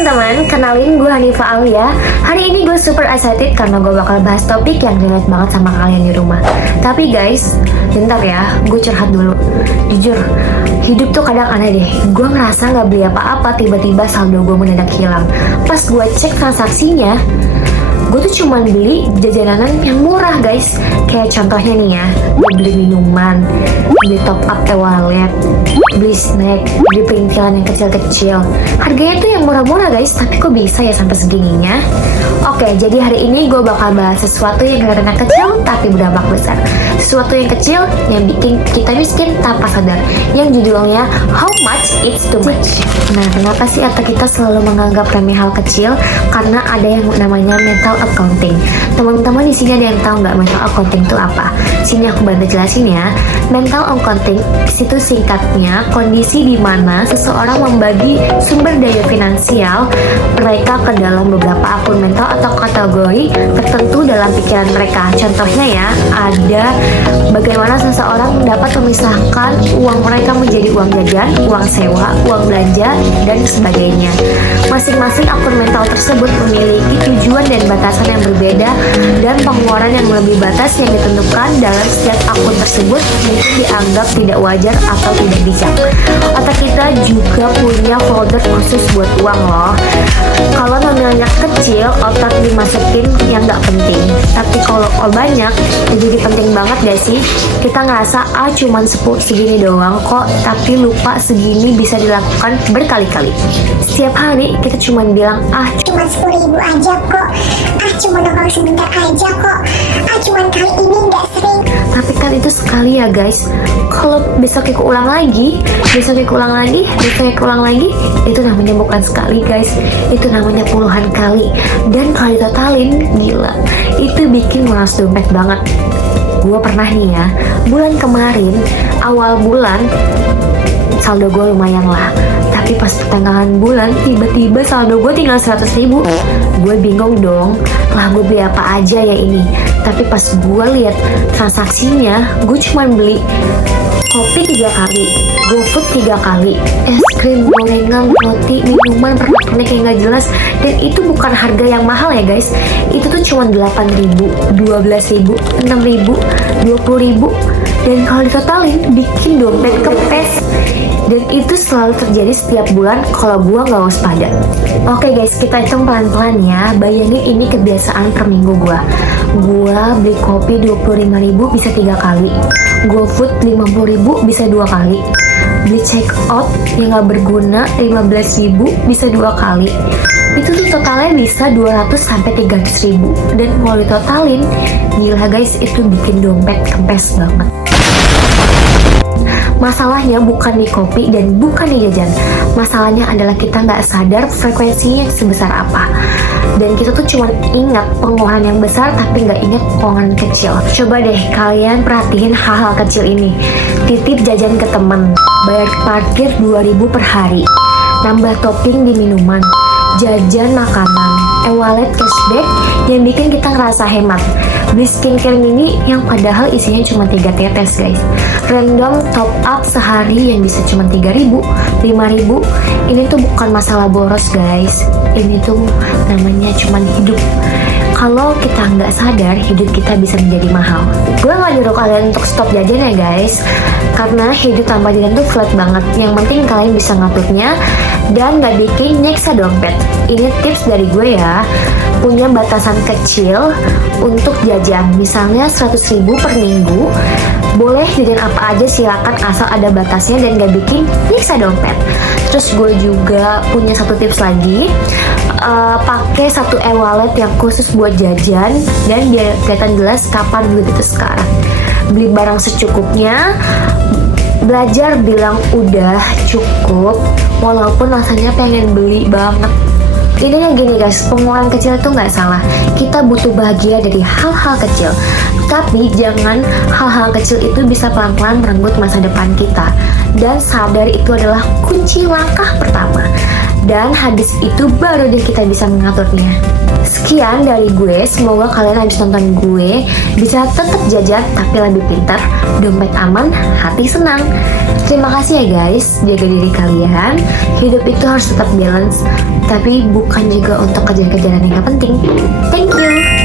teman-teman, kenalin gue Hanifa Alia. Hari ini gue super excited karena gue bakal bahas topik yang relate banget sama kalian di rumah. Tapi guys, bentar ya, gue curhat dulu. Jujur, hidup tuh kadang aneh deh. Gue ngerasa gak beli apa-apa, tiba-tiba saldo gue mendadak hilang. Pas gue cek transaksinya, gue tuh cuma beli jajanan yang murah guys. Kayak contohnya nih ya, gue beli minuman, beli top up e-wallet, beli snack, beli perintilan yang kecil-kecil. Harganya tuh yang murah-murah guys, tapi kok bisa ya sampai segininya? Oke, jadi hari ini gue bakal bahas sesuatu yang kelihatannya kecil tapi berdampak besar. Sesuatu yang kecil yang bikin kita miskin tanpa sadar. Yang judulnya How Much It's Too Much. Nah, kenapa sih atau kita selalu menganggap remeh hal kecil? Karena ada yang namanya mental accounting. Teman-teman di sini ada yang tahu nggak mental accounting itu apa? Sini aku bantu jelasin ya. Mental accounting itu singkatnya kondisi di mana seseorang membagi sumber daya finansial mereka ke dalam beberapa akun mental atau kategori tertentu dalam pikiran mereka. Contohnya ya, ada bagaimana seseorang dapat memisahkan uang mereka menjadi uang jajan, uang sewa, uang belanja, dan sebagainya. Masing-masing akun mental tersebut memiliki tujuan dan batasan yang berbeda, dan pengeluaran yang lebih batas yang ditentukan dalam setiap akun tersebut mungkin dianggap tidak wajar atau tidak bijak. Otak kita juga punya folder khusus buat uang loh. Kalau nominalnya kecil, otak dimasukin yang nggak penting. Tapi kalau banyak, jadi penting banget gak sih? Kita ngerasa cuman segini doang kok, tapi lupa segini bisa dilakukan berkali-kali. Setiap hari kita cuman bilang cuma 10.000 aja kok, cuma nongkrong sebentar aja kok, cuman kali ini nggak sering. Tapi kan itu sekali ya guys. Kalau besoknya keulang lagi, besoknya keulang lagi, besoknya keulang lagi, itu namanya bukan sekali guys, itu namanya puluhan kali. Dan kalau ditotalin, gila, itu bikin nguras dompet banget. Gue pernah nih ya, bulan kemarin, awal bulan, saldo gue lumayan lah. Tapi pas pertengahan bulan, tiba-tiba saldo gue tinggal 100.000. Gue bingung dong, lah gue beli apa aja ya ini. Tapi pas gue lihat transaksinya, gue cuma beli kopi 3 kali, GoFood 3 kali, es krim, gorengan, roti, minuman, pernak-pernik yang gak jelas. Dan itu bukan harga yang mahal ya guys. Itu tuh cuma 8.000, 12.000, 6.000, 20.000. Dan kalau ditotalin, bikin dompet kempes. Dan itu selalu terjadi setiap bulan kalau gue gak waspada. Oke guys, kita hitung pelan-pelan ya. Bayangin ini kebiasaan per minggu gue. Gue beli kopi 25.000 bisa 3 kali, GoFood 50.000 bisa 2 kali, beli check out yang gak berguna 15.000 bisa 2 kali. Itu tuh totalnya bisa 200 sampai 300.000. Dan kalau ditotalin, gila guys, itu bikin dompet kempes banget. Masalahnya bukan di kopi dan bukan di jajan. Masalahnya adalah kita nggak sadar frekuensinya sebesar apa. Dan kita tuh cuma ingat pengeluaran yang besar tapi nggak ingat pengeluaran kecil. Coba deh kalian perhatiin hal-hal kecil ini. Titip jajan ke temen, bayar parkir 2.000 per hari, nambah topping di minuman, jajan makanan, e-wallet cashback yang bikin kita ngerasa hemat, beli skincare mini yang padahal isinya cuma 3 tetes guys, random top up sehari yang bisa cuma 3.000, 5.000. Ini tuh bukan masalah boros guys, ini tuh namanya cuma hidup. Kalau kita nggak sadar, hidup kita bisa menjadi mahal. Gue nggak nyuruh kalian untuk stop jajan ya guys, karena hidup tanpa jajan tuh flat banget. Yang penting kalian bisa ngaturnya dan nggak bikin nyeksa dompet. Ini tips dari gue ya. Punya batasan kecil untuk jajan, misalnya 100.000 per minggu. Boleh jajan apa aja silakan asal ada batasnya dan gak bikin nyiksa dompet. Terus gue juga punya satu tips lagi, pakai satu e-wallet yang khusus buat jajan dan biar kelihatan jelas kapan duit itu sekarang. Beli barang secukupnya, belajar bilang udah cukup walaupun rasanya pengen beli banget. Intinya gini guys, pengeluaran kecil itu nggak salah. Kita butuh bahagia dari hal-hal kecil. Tapi jangan hal-hal kecil itu bisa pelan-pelan merenggut masa depan kita. Dan sadar itu adalah kunci langkah pertama. dan habis itu baru deh kita bisa mengaturnya. Sekian dari gue, semoga kalian habis nonton gue bisa tetap jajan tapi lebih pintar, dompet aman, hati senang. Terima kasih ya guys, jaga diri kalian. Hidup itu harus tetap balance, tapi bukan juga untuk kejar-kejaran yang gak penting. Thank you.